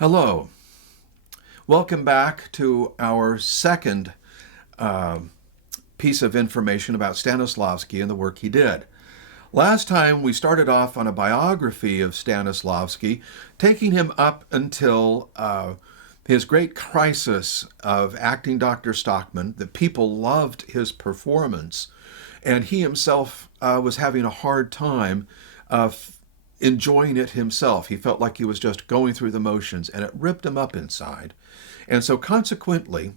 Hello. Welcome back to our second piece of information about Stanislavsky and the work he did. Last time we started off on a biography of Stanislavsky, taking him up until his great crisis of acting Dr. Stockman. The people loved his performance, and he himself was having a hard time enjoying it himself. He felt like he was just going through the motions, and it ripped him up inside. And so consequently,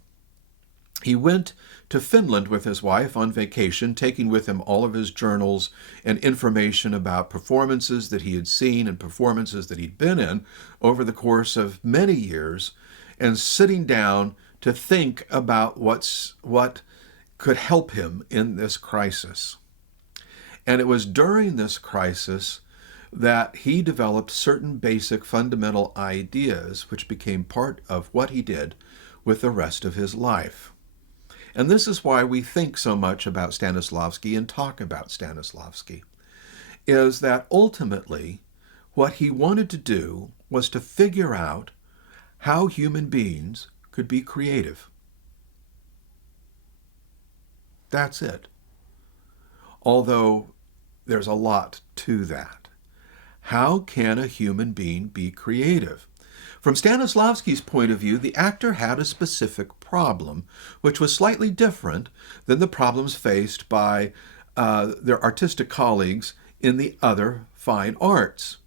he went to Finland with his wife on vacation, taking with him all of his journals and information about performances that he had seen and performances that he'd been in over the course of many years, and sitting down to think about what could help him in this crisis. And it was during this crisis that he developed certain basic fundamental ideas which became part of what he did with the rest of his life. And this is why we think so much about Stanislavsky and talk about Stanislavsky, is that ultimately what he wanted to do was to figure out how human beings could be creative. That's it. Although there's a lot to that. How can a human being be creative? From Stanislavsky's point of view, the actor had a specific problem, which was slightly different than the problems faced by their artistic colleagues in the other fine arts.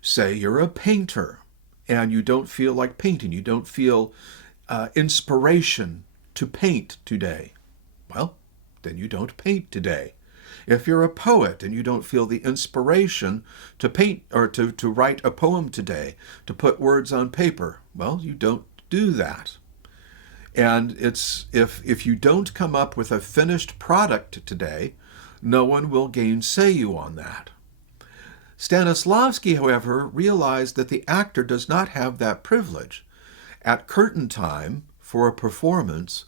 Say you're a painter and you don't feel like painting, you don't feel inspiration to paint today. Well, then you don't paint today. If you're a poet and you don't feel the inspiration to paint or to write a poem today, to put words on paper, well, you don't do that. And it's if you don't come up with a finished product today, no one will gainsay you on that. Stanislavsky, however, realized that the actor does not have that privilege. At curtain time for a performance,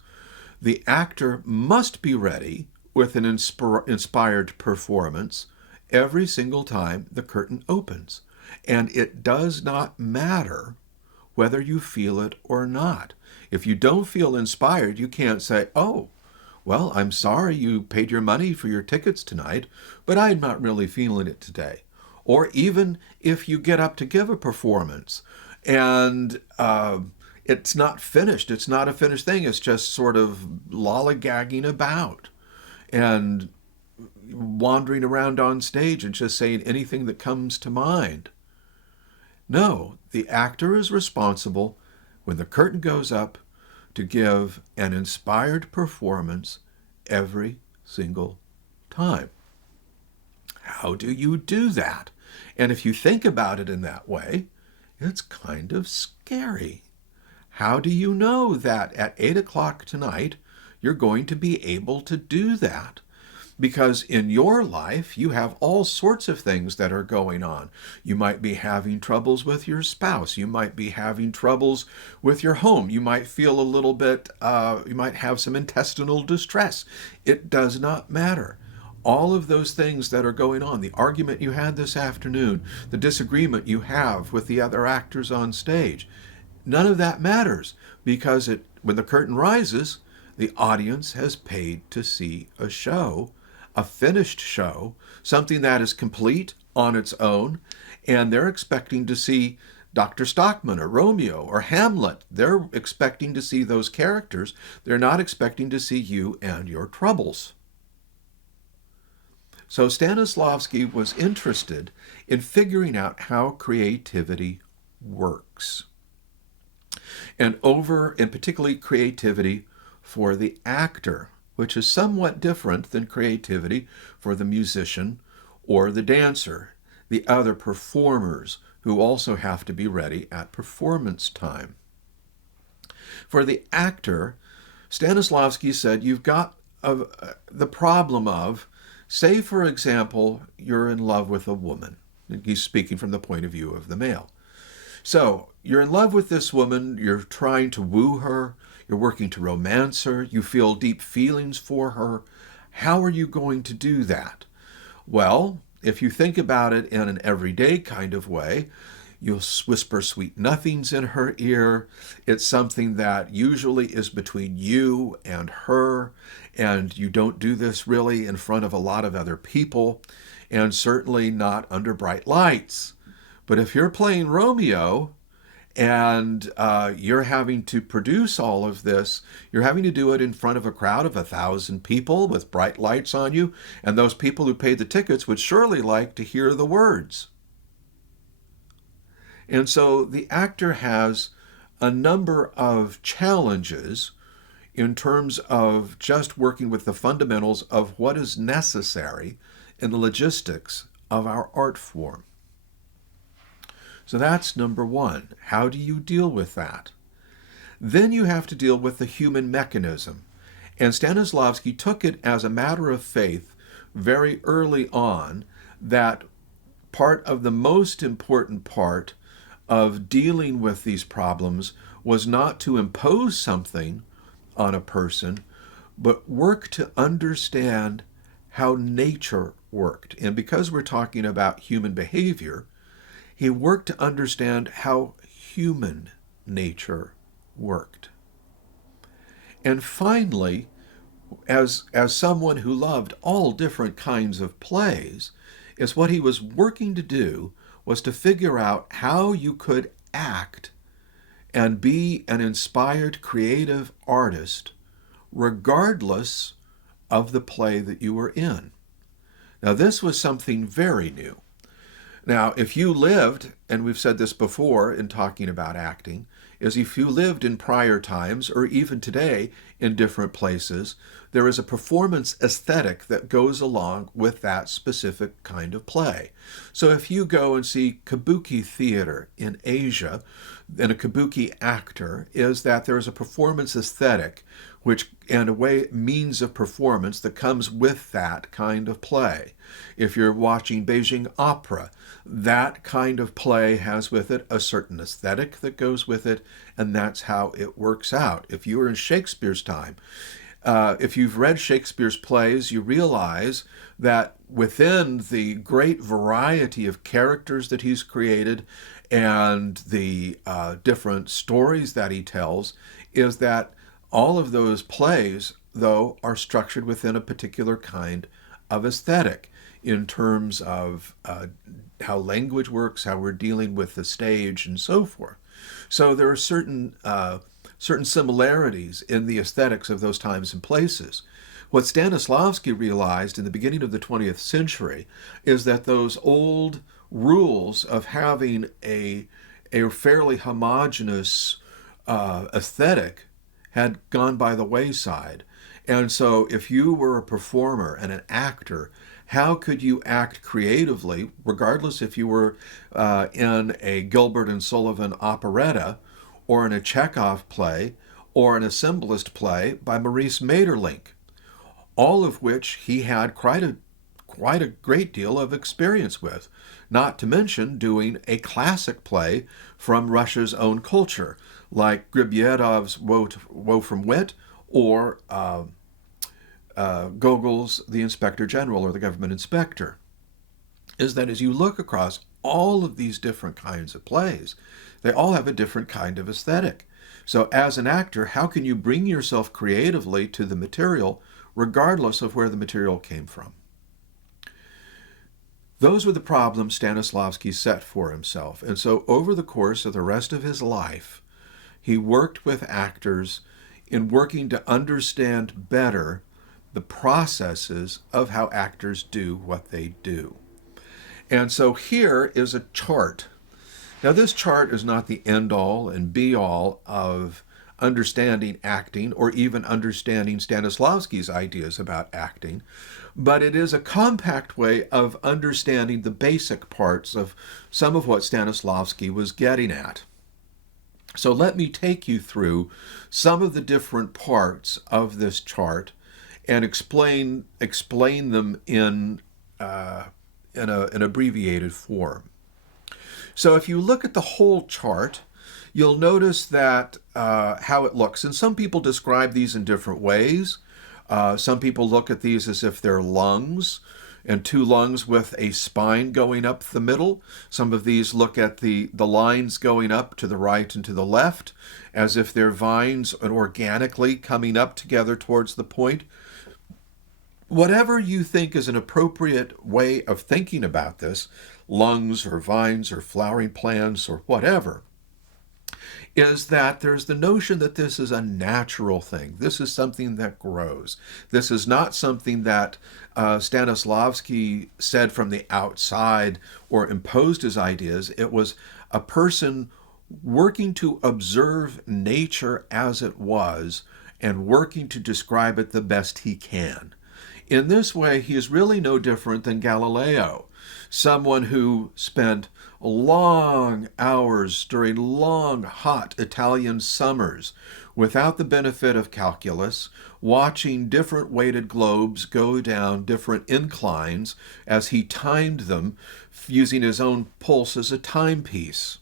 the actor must be ready with an inspired performance every single time the curtain opens. And it does not matter whether you feel it or not. If you don't feel inspired, you can't say, oh, well, I'm sorry you paid your money for your tickets tonight, but I'm not really feeling it today. Or even if you get up to give a performance and it's not finished, it's not a finished thing, it's just sort of lollygagging about and wandering around on stage and just saying anything that comes to mind. No, the actor is responsible when the curtain goes up to give an inspired performance every single time. How do you do that? And if you think about it in that way, it's kind of scary. How do you know that at 8 o'clock tonight you're going to be able to do that? Because in your life, you have all sorts of things that are going on. You might be having troubles with your spouse. You might be having troubles with your home. You might feel a little bit, you might have some intestinal distress. It does not matter. All of those things that are going on, the argument you had this afternoon, the disagreement you have with the other actors on stage, none of that matters because when the curtain rises, the audience has paid to see a show, a finished show, something that is complete on its own, and they're expecting to see Dr. Stockman or Romeo or Hamlet. They're expecting to see those characters. They're not expecting to see you and your troubles. So Stanislavsky was interested in figuring out how creativity works. And particularly creativity for the actor, which is somewhat different than creativity for the musician or the dancer, the other performers who also have to be ready at performance time. For the actor, Stanislavsky said you've got the problem of, say for example, you're in love with a woman. He's speaking from the point of view of the male. So you're in love with this woman, you're trying to woo her, you're working to romance her, you feel deep feelings for her. How are you going to do that? Well, if you think about it in an everyday kind of way, You'll whisper sweet nothings in her ear. It's something that usually is between you and her, and you don't do this really in front of a lot of other people, and certainly not under bright lights. But if you're playing Romeo, and you're having to produce all of this, you're having to do it in front of a crowd of 1,000 people with bright lights on you, and those people who paid the tickets would surely like to hear the words. And so the actor has a number of challenges in terms of just working with the fundamentals of what is necessary in the logistics of our art form. So that's number one. How do you deal with that? Then you have to deal with the human mechanism. And Stanislavsky took it as a matter of faith very early on that part of the most important part of dealing with these problems was not to impose something on a person, but work to understand how nature worked. And because we're talking about human behavior, he worked to understand how human nature worked. And finally, as someone who loved all different kinds of plays, is what he was working to do was to figure out how you could act and be an inspired creative artist regardless of the play that you were in. Now, this was something very new. Now, if you lived, and we've said this before in talking about acting, is if you lived in prior times or even today in different places, there is a performance aesthetic that goes along with that specific kind of play. So if you go and see kabuki theater in Asia, then a kabuki actor is that there is a performance aesthetic which, and a way, means of performance that comes with that kind of play. If you're watching Beijing opera, that kind of play has with it a certain aesthetic that goes with it, and that's how it works out. If you were in Shakespeare's time, if you've read Shakespeare's plays, you realize that within the great variety of characters that he's created and the different stories that he tells, is that all of those plays, though, are structured within a particular kind of aesthetic in terms of how language works, how we're dealing with the stage, and so forth. So there are certain similarities in the aesthetics of those times and places. What Stanislavsky realized in the beginning of the 20th century is that those old rules of having a fairly homogeneous aesthetic had gone by the wayside. And so if you were a performer and an actor, how could you act creatively, regardless if you were in a Gilbert and Sullivan operetta or in a Chekhov play or in a symbolist play by Maurice Maeterlinck, all of which he had quite a great deal of experience with, not to mention doing a classic play from Russia's own culture, like Gribyetov's Woe from Wit, or Gogol's The Inspector General, or the Government Inspector, is that as you look across all of these different kinds of plays, they all have a different kind of aesthetic. So as an actor, how can you bring yourself creatively to the material, regardless of where the material came from? Those were the problems Stanislavsky set for himself. And so over the course of the rest of his life, he worked with actors in working to understand better the processes of how actors do what they do. And so here is a chart. Now, this chart is not the end-all and be-all of understanding acting or even understanding Stanislavsky's ideas about acting, but it is a compact way of understanding the basic parts of some of what Stanislavsky was getting at. So let me take you through some of the different parts of this chart and explain them in an abbreviated form. So if you look at the whole chart, you'll notice that how it looks. And some people describe these in different ways. Some people look at these as if they're lungs. and two lungs with a spine going up the middle. Some of these look at the lines going up to the right and to the left as if they're vines and organically coming up together towards the point. Whatever you think is an appropriate way of thinking about this, lungs or vines or flowering plants or whatever, is that there's the notion that this is a natural thing. This is something that grows. This is not something that Stanislavsky said from the outside or imposed his ideas. It was a person working to observe nature as it was and working to describe it the best he can. In this way, he is really no different than Galileo, someone who spent long hours during long, hot Italian summers without the benefit of calculus, watching different weighted globes go down different inclines as he timed them, using his own pulse as a timepiece.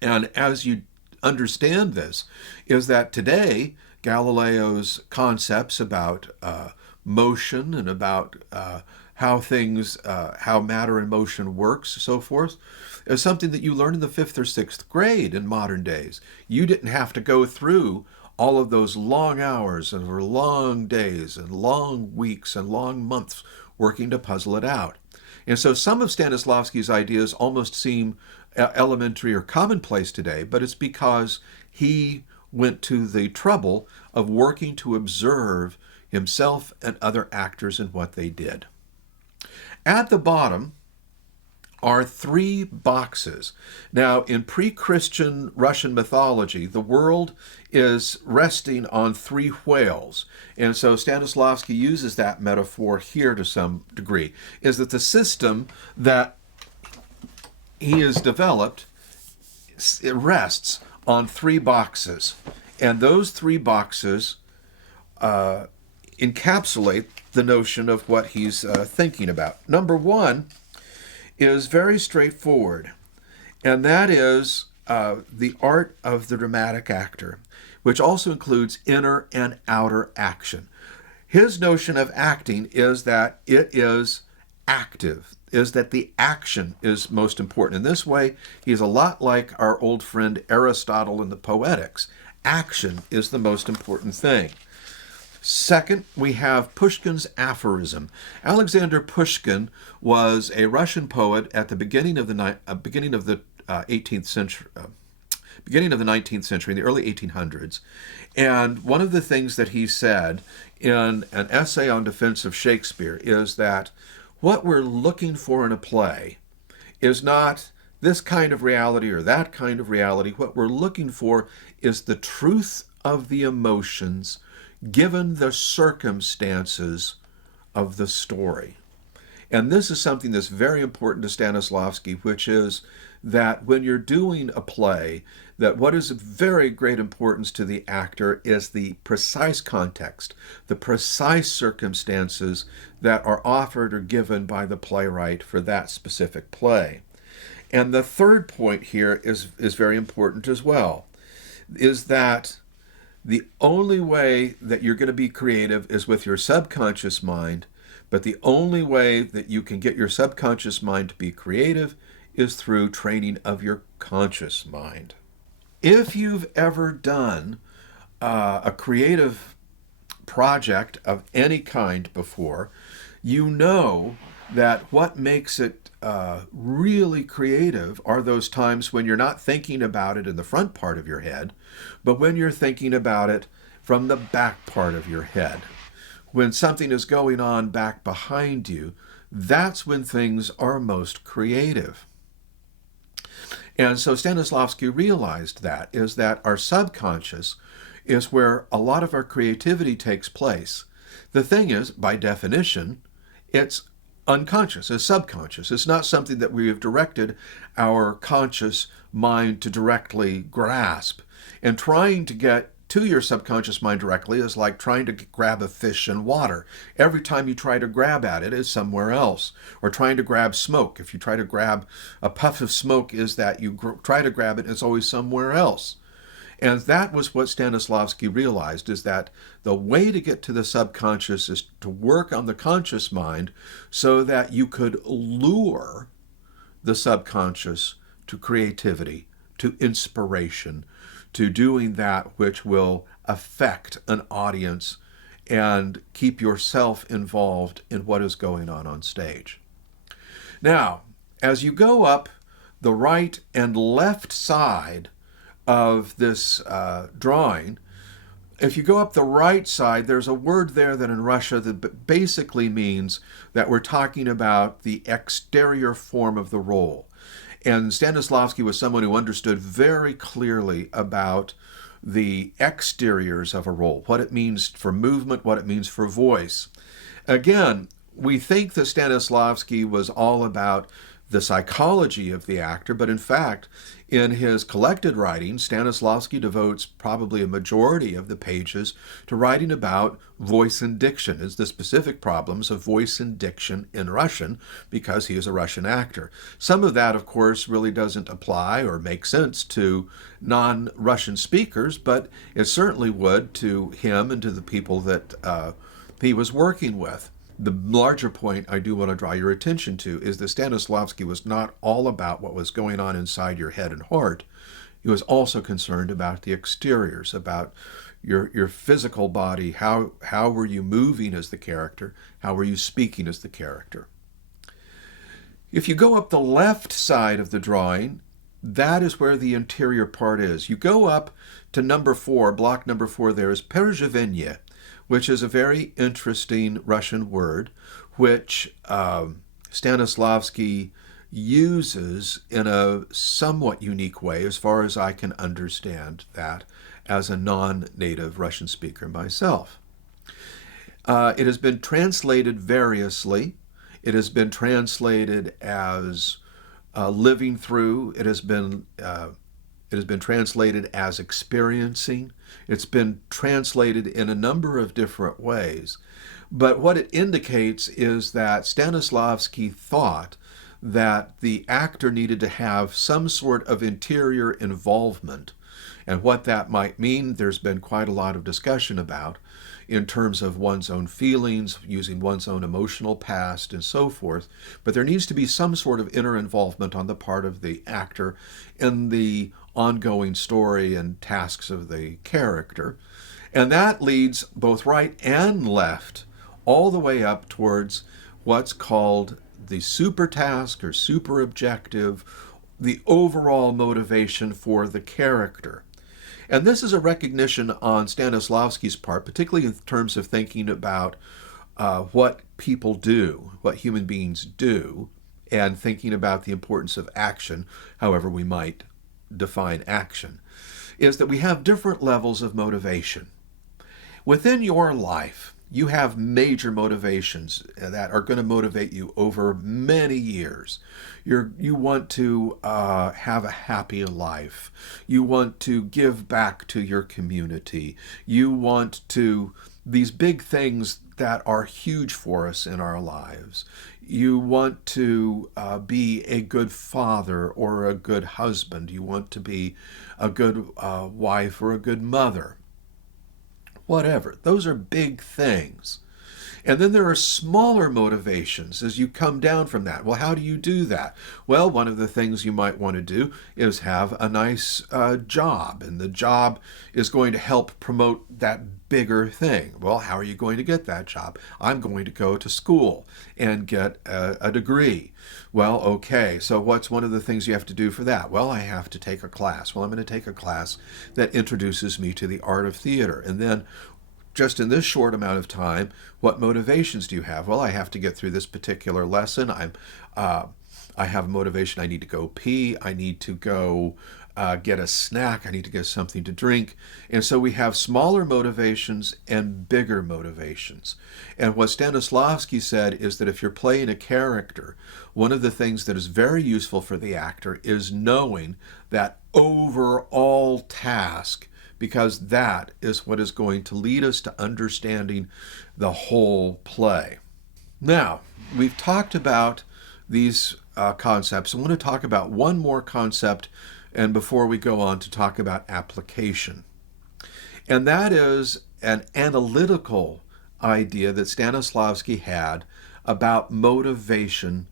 And as you understand this, is that today Galileo's concepts about motion and about how matter and motion works, so forth, is something that you learn in the 5th or 6th grade in modern days. You didn't have to go through all of those long hours and long days and long weeks and long months working to puzzle it out. And so some of Stanislavsky's ideas almost seem elementary or commonplace today, but it's because he went to the trouble of working to observe himself and other actors and what they did. At the bottom are 3 boxes. Now, in pre-Christian Russian mythology, the world is resting on 3 whales. And so Stanislavsky uses that metaphor here to some degree, is that the system that he has developed, it rests on 3 boxes. And those 3 boxes encapsulate the notion of what he's thinking about. Number 1 is very straightforward, and that is the art of the dramatic actor, which also includes inner and outer action. His notion of acting is that it is active, is that the action is most important. In this way, he's a lot like our old friend Aristotle in the Poetics. Action is the most important thing. Second, we have Pushkin's aphorism. Alexander Pushkin was a Russian poet at the beginning of the 18th century, beginning of the 19th century, in the early 1800s. And one of the things that he said in an essay on defense of Shakespeare is that what we're looking for in a play is not this kind of reality or that kind of reality. What we're looking for is the truth of the emotions given the circumstances of the story. And this is something that's very important to Stanislavsky, which is that when you're doing a play, that what is of very great importance to the actor is the precise context, the precise circumstances that are offered or given by the playwright for that specific play. And the third point here is very important as well, is that the only way that you're going to be creative is with your subconscious mind, but the only way that you can get your subconscious mind to be creative is through training of your conscious mind. If you've ever done a creative project of any kind before, you know that what makes it really creative are those times when you're not thinking about it in the front part of your head, but when you're thinking about it from the back part of your head. When something is going on back behind you, that's when things are most creative. And so Stanislavsky realized that our subconscious is where a lot of our creativity takes place. The thing is, by definition, it's unconscious, it's subconscious. It's not something that we have directed our conscious mind to directly grasp. And trying to get to your subconscious mind directly is like trying to grab a fish in water. Every time you try to grab at it is somewhere else. Or trying to grab smoke. If you try to grab a puff of smoke, is that you try to grab it, it's always somewhere else. And that was what Stanislavsky realized, is that the way to get to the subconscious is to work on the conscious mind so that you could lure the subconscious to creativity, to inspiration, to doing that which will affect an audience and keep yourself involved in what is going on stage. Now, as you go up the right and left side of this drawing, if you go up the right side, there's a word there that in Russia that basically means that we're talking about the exterior form of the role. And Stanislavsky was someone who understood very clearly about the exteriors of a role, what it means for movement, what it means for voice. Again, we think that Stanislavsky was all about the psychology of the actor, but in fact, in his collected writings, Stanislavsky devotes probably a majority of the pages to writing about voice and diction, as the specific problems of voice and diction in Russian, because he is a Russian actor. Some of that, of course, really doesn't apply or make sense to non-Russian speakers, but it certainly would to him and to the people that he was working with. The larger point I do want to draw your attention to is that Stanislavsky was not all about what was going on inside your head and heart. He was also concerned about the exteriors, about your physical body. How were you moving as the character? How were you speaking as the character? If you go up the left side of the drawing, that is where the interior part is. You go up to number 4, block number 4 there is perzhevenie, which is a very interesting Russian word, which Stanislavsky uses in a somewhat unique way, as far as I can understand that, as a non-native Russian speaker myself. It has been translated variously. It has been translated as living through. It has been translated as experiencing. It's been translated in a number of different ways. But what it indicates is that Stanislavsky thought that the actor needed to have some sort of interior involvement. And what that might mean, there's been quite a lot of discussion about in terms of one's own feelings, using one's own emotional past, and so forth. But there needs to be some sort of inner involvement on the part of the actor in the ongoing story and tasks of the character. And that leads both right and left all the way up towards what's called the super task or super objective, the overall motivation for the character. And this is a recognition on Stanislavsky's part, particularly in terms of thinking about what people do, what human beings do, and thinking about the importance of action, however we might define action, is that we have different levels of motivation. Within your life, you have major motivations that are going to motivate you over many years. You want to have a happy life. You want to give back to your community. You want to, these big things that are huge for us in our lives. You want to be a good father or a good husband. You want to be a good wife or a good mother. Whatever. Those are big things. And then there are smaller motivations as you come down from that. Well, how do you do that? Well, one of the things you might want to do is have a nice job, and the job is going to help promote that bigger thing. Well, how are you going to get that job? I'm going to go to school and get a degree. Well, okay, so what's one of the things you have to do for that? Well, I have to take a class. Well, I'm going to take a class that introduces me to the art of theater. And then just in this short amount of time, what motivations do you have? Well, I have to get through this particular lesson. I have a motivation. I need to go pee. I need to go get a snack. I need to get something to drink. And so we have smaller motivations and bigger motivations. And what Stanislavsky said is that if you're playing a character, one of the things that is very useful for the actor is knowing that overall task, because that is what is going to lead us to understanding the whole play. Now, we've talked about these concepts. I want to talk about one more concept and before we go on to talk about application. And that is an analytical idea that Stanislavsky had about motivation.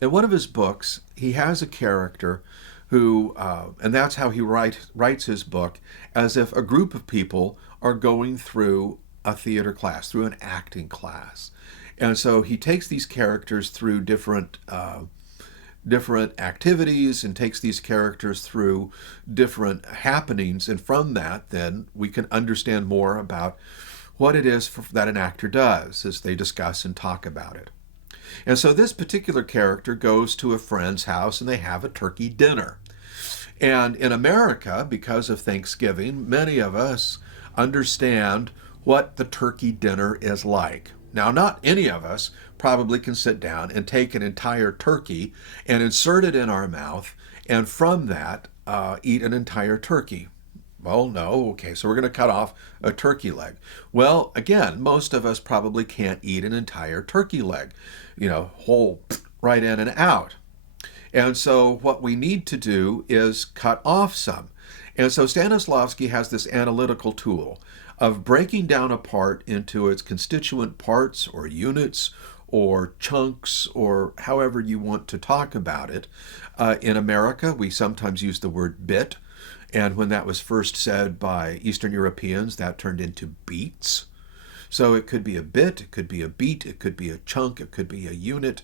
In one of his books, he has a character who, and that's how he writes his book, as if a group of people are going through a theater class, through an acting class. And so he takes these characters through different activities and takes these characters through different happenings. And from that, then, we can understand more about what it is that an actor does as they discuss and talk about it. And so this particular character goes to a friend's house and they have a turkey dinner. And in America, because of Thanksgiving, many of us understand what the turkey dinner is like. Now, not any of us probably can sit down and take an entire turkey and insert it in our mouth, and from that, eat an entire turkey. Well, no, okay, so we're going to cut off a turkey leg. Well, again, most of us probably can't eat an entire turkey leg, whole right in and out. And so what we need to do is cut off some. And so Stanislavsky has this analytical tool of breaking down a part into its constituent parts or units or chunks or however you want to talk about it. In America, we sometimes use the word bit. And when that was first said by Eastern Europeans, that turned into beats. So it could be a bit, it could be a beat, it could be a chunk, it could be a unit.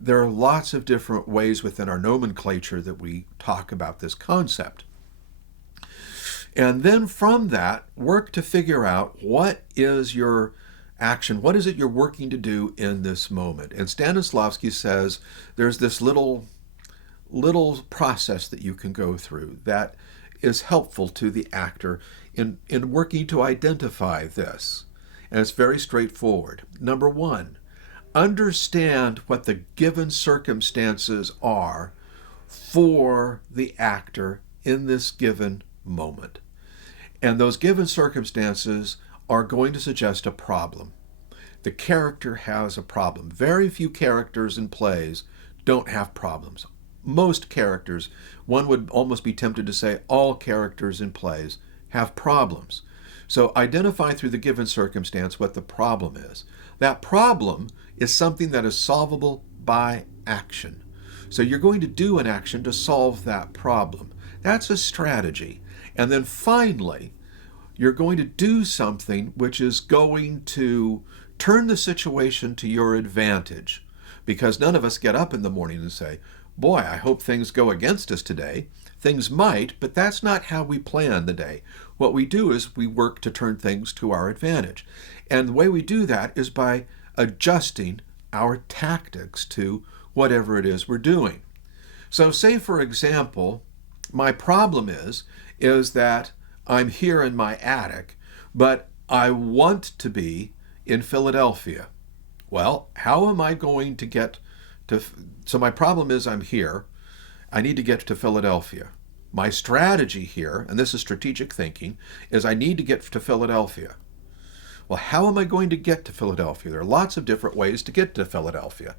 There are lots of different ways within our nomenclature that we talk about this concept. And then from that, work to figure out what is your action, what is it you're working to do in this moment. And Stanislavsky says there's this little process that you can go through that is helpful to the actor in working to identify this. And it's very straightforward. Number one, understand what the given circumstances are for the actor in this given moment. And those given circumstances are going to suggest a problem. The character has a problem. Very few characters in plays don't have problems. Most characters, one would almost be tempted to say all characters in plays have problems. So identify through the given circumstance what the problem is. That problem is something that is solvable by action. So you're going to do an action to solve that problem. That's a strategy. And then finally, you're going to do something which is going to turn the situation to your advantage. Because none of us get up in the morning and say, boy, I hope things go against us today. Things might, but that's not how we plan the day. What we do is we work to turn things to our advantage. And the way we do that is by adjusting our tactics to whatever it is we're doing. So say, for example, my problem is that I'm here in my attic, but I want to be in Philadelphia. Well, how am I going to get to... So my problem is I'm here. I need to get to Philadelphia. My strategy here, and this is strategic thinking, is I need to get to Philadelphia. Well, how am I going to get to Philadelphia? There are lots of different ways to get to Philadelphia.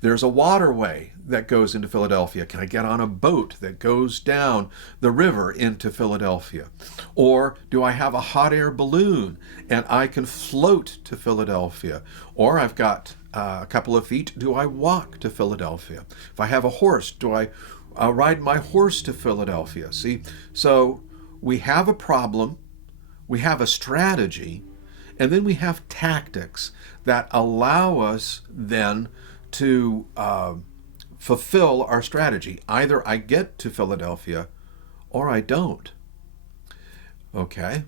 There's a waterway that goes into Philadelphia. Can I get on a boat that goes down the river into Philadelphia? Or do I have a hot air balloon and I can float to Philadelphia? Or I've got a couple of feet. Do I walk to Philadelphia? If I have a horse, do I ride my horse to Philadelphia? See, so we have a problem, we have a strategy, and then we have tactics that allow us then to fulfill our strategy. Either I get to Philadelphia or I don't. Okay?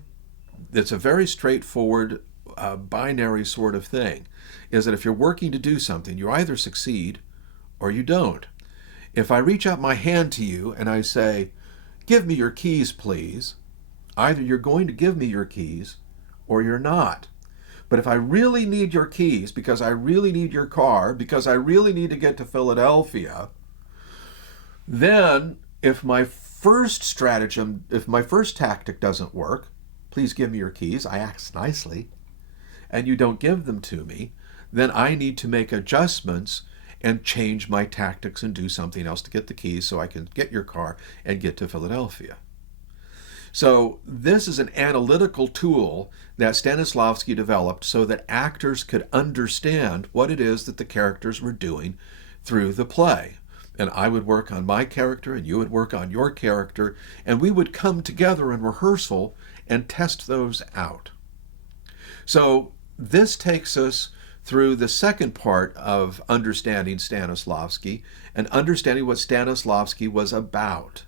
It's a very straightforward binary sort of thing, is that if you're working to do something, you either succeed or you don't. If I reach out my hand to you and I say, give me your keys, please, either you're going to give me your keys or you're not. But if I really need your keys, because I really need your car, because I really need to get to Philadelphia, then if my first stratagem, if my first tactic doesn't work, please give me your keys, I ask nicely, and you don't give them to me, then I need to make adjustments and change my tactics and do something else to get the keys so I can get your car and get to Philadelphia. So this is an analytical tool that Stanislavsky developed so that actors could understand what it is that the characters were doing through the play. And I would work on my character and you would work on your character, and we would come together in rehearsal and test those out. So this takes us through the second part of understanding Stanislavsky and understanding what Stanislavsky was about.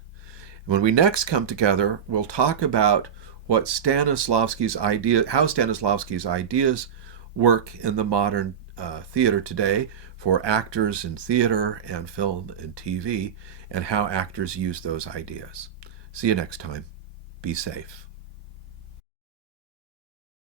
When we next come together, we'll talk about what Stanislavsky's idea, how Stanislavsky's ideas work in the modern theater today for actors in theater and film and TV, and how actors use those ideas. See you next time. Be safe.